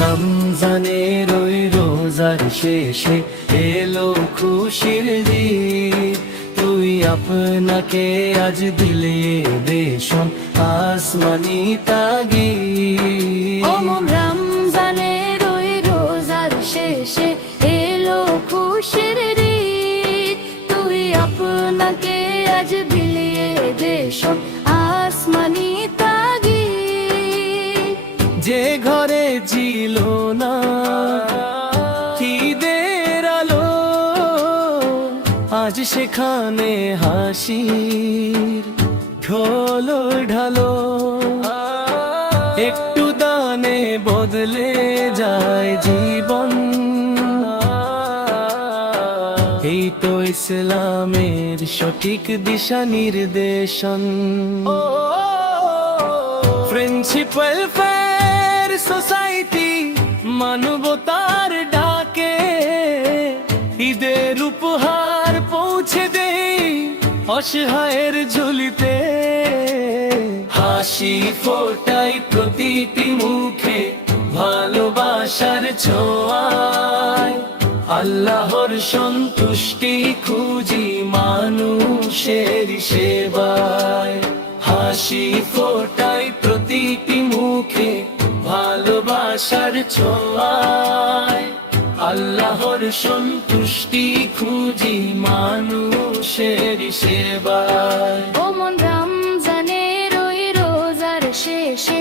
রমজানের ওই রোজার শেষে এলো খুশির দিন, তুই আপনাকে আজ দিলে দেশন আসমানি তাগিদ। রমজানের ওই রোজার শেষে এলো খুশির দিন, তুই আপনাকে আজ দিলে দেশন আসমানি তাগিদ। যে ঘরে ছিল না ঈদের আলো, আজ সেখানে হাসির ঢোল ঢালো। একটু দানে বদলে যায় জীবন, এই তো ইসলামের সঠিক দিশা নির্দেশন। ফ্রেন্ডশিপ ওয়েলফেয়ার সোসাইটি মানবতার ডাকে ঈদের উপহার পৌঁছে দেই অসহায়ের ঝুলিতে। হাসি ফোটাই প্রতিটি মুখে ভালোবাসার ছোঁয়ায়, আল্লাহর সন্তুষ্টি খুঁজি মানুষের সেবায়। হাসি ফোটাই প্রতিটি মুখে ভালোবাসার ছোঁয়ায়, আল্লাহর সন্তুষ্টি খুঁজি মানুষের সেবায়। রমজানের ওই রোজার শেষে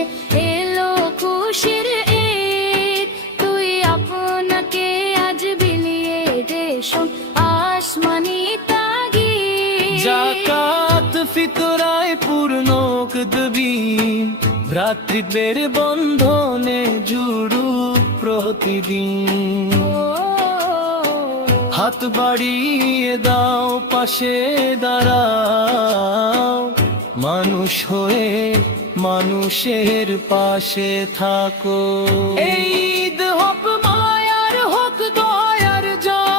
এলো খুশির ঈদ, তুই আপনাকে আজ বিলিয়ে দেশন আসমানি তাগিদ। যাকাত ফিতরায় পূর্ণ কদবি, ভ্রাতৃত্বের বন্ধনে জুড়ু প্রতিদিন। হাত বাড়িয়ে দাও, পাশে দাঁড়াও, মানুষ হয়ে মানুষের পাশে থাকো। এই ঈদ হোক মায়ার, হোক দয়ার জয়।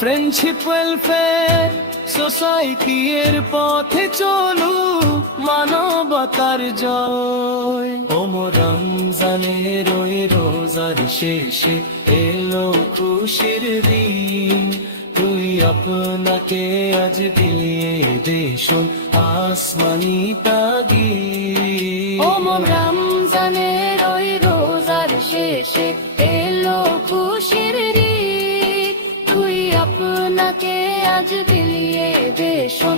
ফ্রেন্ডশিপ ওয়েলফেয়ার সোসাইটি এর পথে চলু, মানবতার জয়। রমজানের ওই রোজার শেষে এলো খুশির দিন, তুই আপনাকে আজ দিলিয়ে দেশন আসমানি তাগিদ। রমজানের ওই রোজার শেষে এলো খুশির দিন, তুই আপনাকে আজ দিলিয়ে দেশন